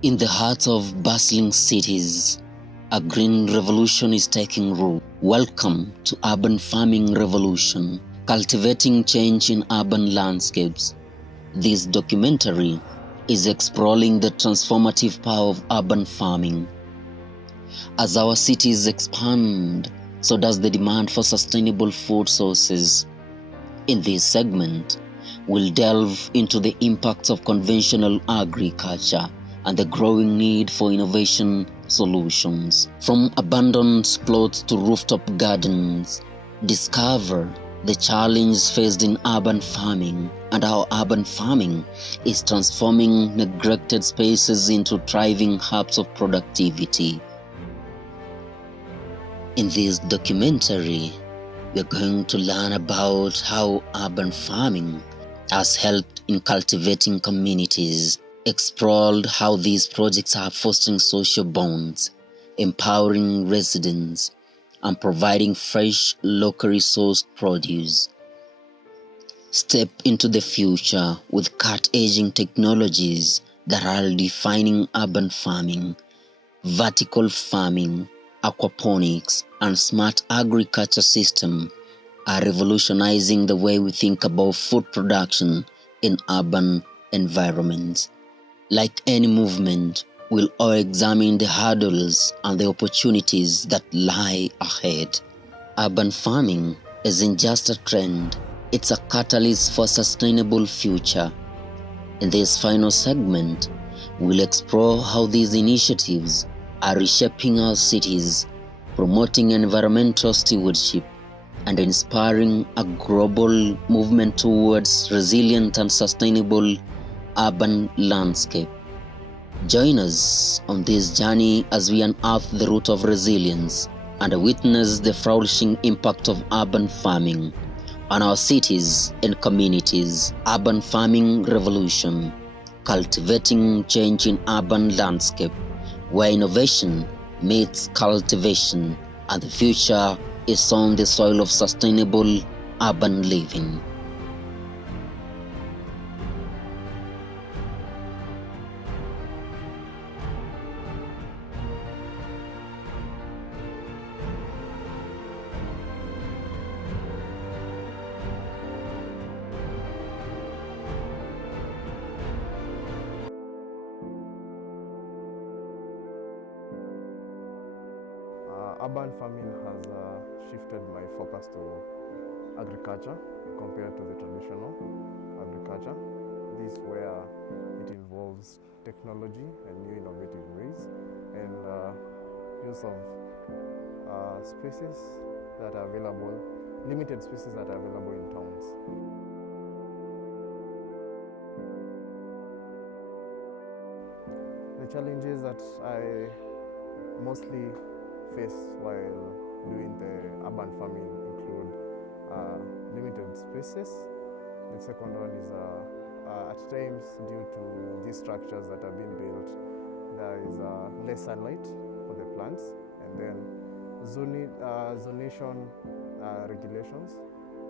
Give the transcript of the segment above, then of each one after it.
In the heart of bustling cities, a green revolution is taking root. Welcome to Urban Farming Revolution, cultivating change in urban landscapes. This documentary is exploring the transformative power of urban farming. As our cities expand, so does the demand for sustainable food sources. In this segment, we'll delve into the impacts of conventional agriculture and the growing need for innovation solutions. From abandoned plots to rooftop gardens, discover the challenges faced in urban farming and how urban farming is transforming neglected spaces into thriving hubs of productivity. In this documentary, we're going to learn about how urban farming has helped in cultivating communities, explored how these projects are fostering social bonds, empowering residents, and providing fresh, locally sourced produce. Step into the future with cutting-edge technologies that are defining urban farming, vertical farming, aquaponics, and smart agriculture system are revolutionizing the way we think about food production in urban environments. Like any movement, we'll all examine the hurdles and the opportunities that lie ahead. Urban farming isn't just a trend, it's a catalyst for a sustainable future. In this final segment, we'll explore how these initiatives are reshaping our cities, promoting environmental stewardship, and inspiring a global movement towards resilient and sustainable urban landscape. Join us on this journey as we unearth the root of resilience and witness the flourishing impact of urban farming on our cities and communities. Urban Farming Revolution, cultivating change in urban landscape, where innovation meets cultivation and the future is on the soil of sustainable urban living. Urban farming has shifted my focus to agriculture compared to the traditional agriculture. This is where it involves technology and new innovative ways and use of species that are available, limited species that are available in towns. The challenges that I mostly face while doing the urban farming include limited spaces. The second one is at times due to these structures that are being built, there is less sunlight for the plants, and then zonation regulations.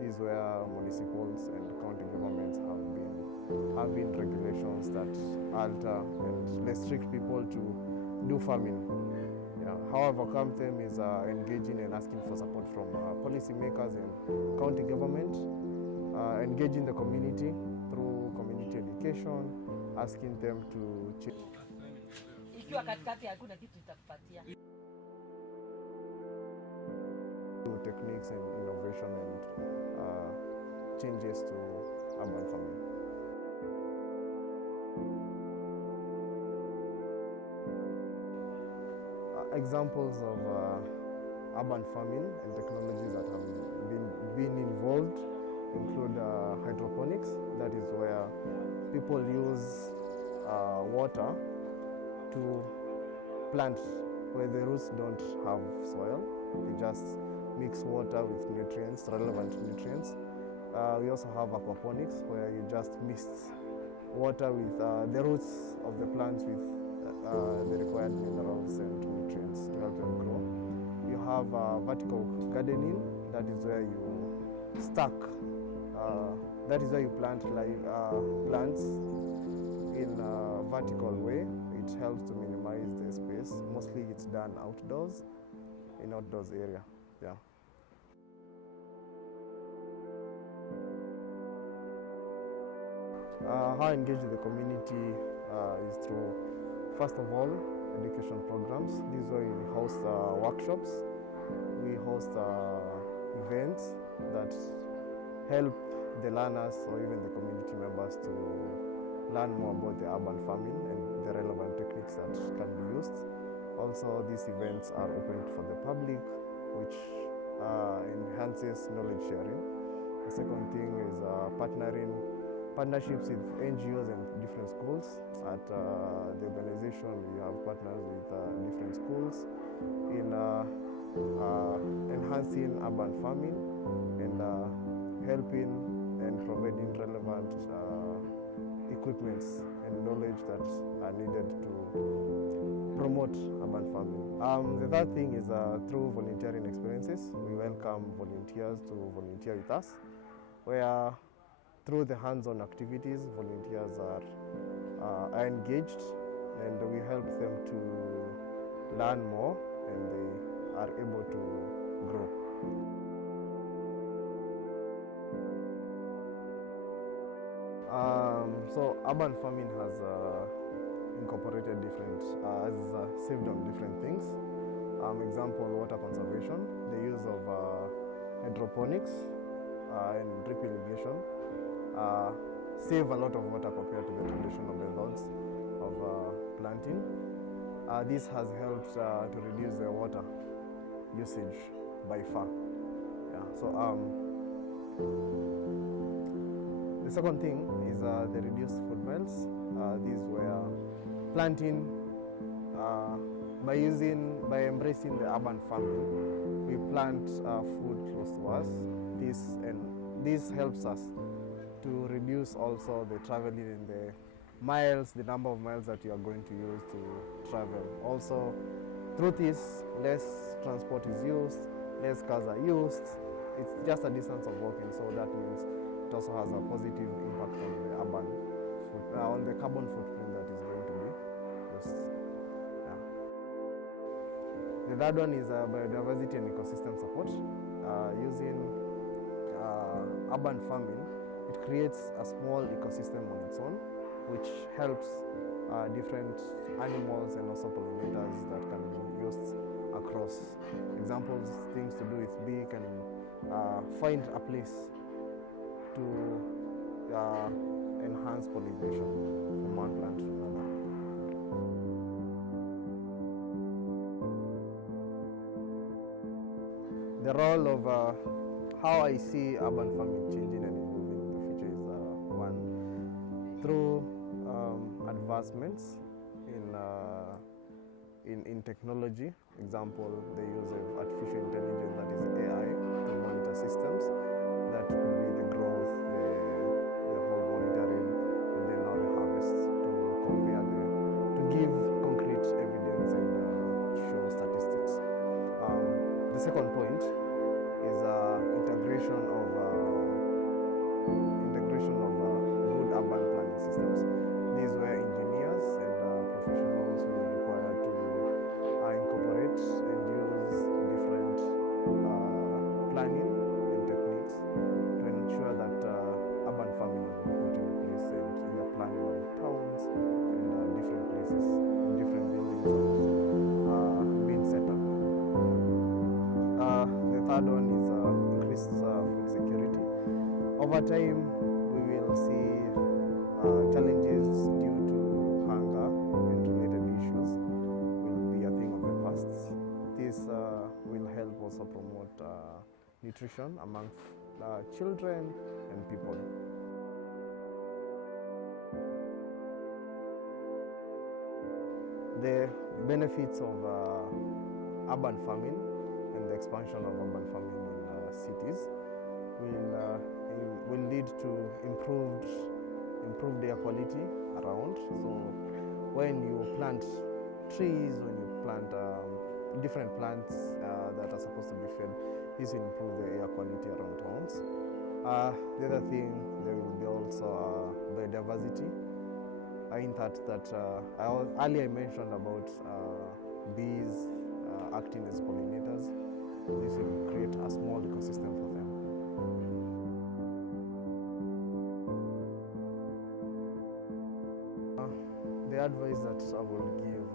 These where municipals and county governments have been having regulations that alter and restrict people to do farming. However, come them is engaging and asking for support from policymakers and county government, engaging the community through community education, asking them to change techniques and innovation and changes to urban farming. Examples of urban farming and technologies that have been involved include hydroponics. That is where people use water to plant where the roots don't have soil. They just mix water with nutrients, relevant nutrients. We also have aquaponics where you just mix water with the roots of the plants with the required minerals and nutrients to help them grow. You have vertical gardening. That is where you stack. That is where you plant like plants in a vertical way. You it helps to minimize the space. Mostly it's done outdoors, in outdoors area. Yeah. How I engage the community is through, first of all, education programs. This is where we host workshops, we host events that help the learners or even the community members to learn more about the urban farming and the relevant techniques that can be used. Also, these events are open for the public, which enhances knowledge sharing. The second thing is partnerships with NGOs and different schools. At the organization, we have partners with different schools in enhancing urban farming and helping and providing relevant equipments and knowledge that are needed to promote urban farming. The third thing is through volunteering experiences. We welcome volunteers to volunteer with us, where through the hands-on activities, volunteers are engaged, and we help them to learn more, and they are able to grow. So urban farming has incorporated different, has saved on different things. Example, water conservation, the use of hydroponics and drip irrigation save a lot of water compared to the traditional methods of planting. This has helped to reduce the water usage by far. Yeah. So the second thing is the reduced food miles. These were planting by embracing the urban farming. We plant food close to us. This helps us to reduce also the traveling in the miles, the number of miles that you are going to use to travel. Also, through this, less transport is used, less cars are used. It's just a distance of walking, so that means it also has a positive impact on the urban on the carbon footprint that is going to be used. Yeah. The third one is biodiversity and ecosystem support. Using urban farming, it creates a small ecosystem on its own, which helps different animals and also pollinators that can be used across. Examples, things to do with bee can find a place to enhance pollination from one plant to another. The role of how I see urban farming changing and evolving in the future is one, through advancements in technology. Example, the use of artificial intelligence, that is AI, to monitor systems. That could be the growth, the whole monitoring, and then now the harvest, to compare to give concrete evidence and show statistics. The second point is integration of good urban planning systems. These were engineers and professionals who were required to incorporate and use different planning and techniques to ensure that urban farming is put in place and in the planning of towns and different places, different buildings being set up. The third one is increased food security. Over time, we will see challenges due to hunger and related issues will be a thing of the past. This will help also promote nutrition among children and people. The benefits of urban farming and the expansion of urban farming in cities will lead to improved air quality around. So when you plant trees, when you plant different plants that are supposed to be fed, this will improve the air quality around towns. The other thing, there will be also biodiversity. I hinted that earlier I mentioned about bees acting as pollinators. This will create a small ecosystem for them. The advice that I will give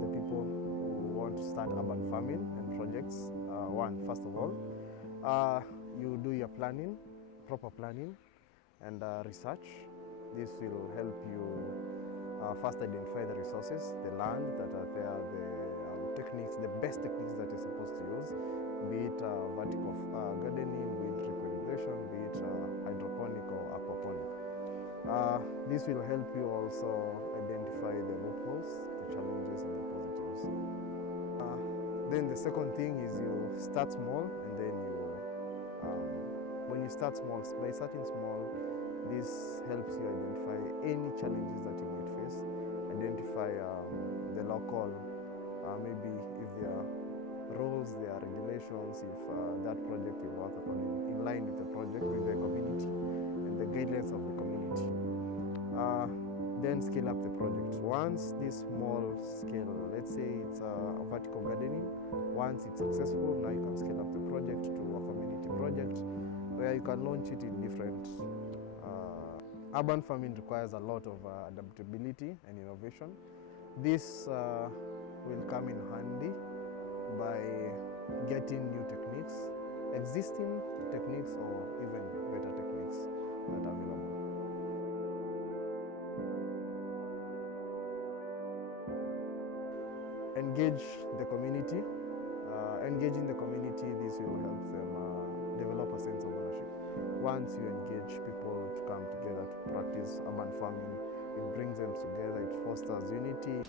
the people who want to start urban farming and projects, first of all, you do your planning, proper planning and research. This will help you first identify the resources, the land that are there, the techniques, the best techniques that you're supposed to use, be it vertical gardening, be it drip irrigation, be it hydroponic or aquaponic. This will help you also identify the loopholes, the challenges and the positives. Then the second thing is you start small, and then you, when you start small, by starting small, this helps you identify any challenges that you might face, identify the local, maybe if there are rules, there are regulations, if that project will work in line with the project, with the community and the guidelines of the community. Then scale up the project. Once this small scale, let's say it's a vertical gardening, once it's successful, now you can scale up the project to a community project where you can launch it in different. Urban farming requires a lot of adaptability and innovation. This will come in handy by getting new techniques, existing techniques or even better techniques that are available. Engage the community. Engaging the community, this will help them develop a sense of ownership. Once you engage people to come together to practice urban farming, it brings them together, it fosters unity.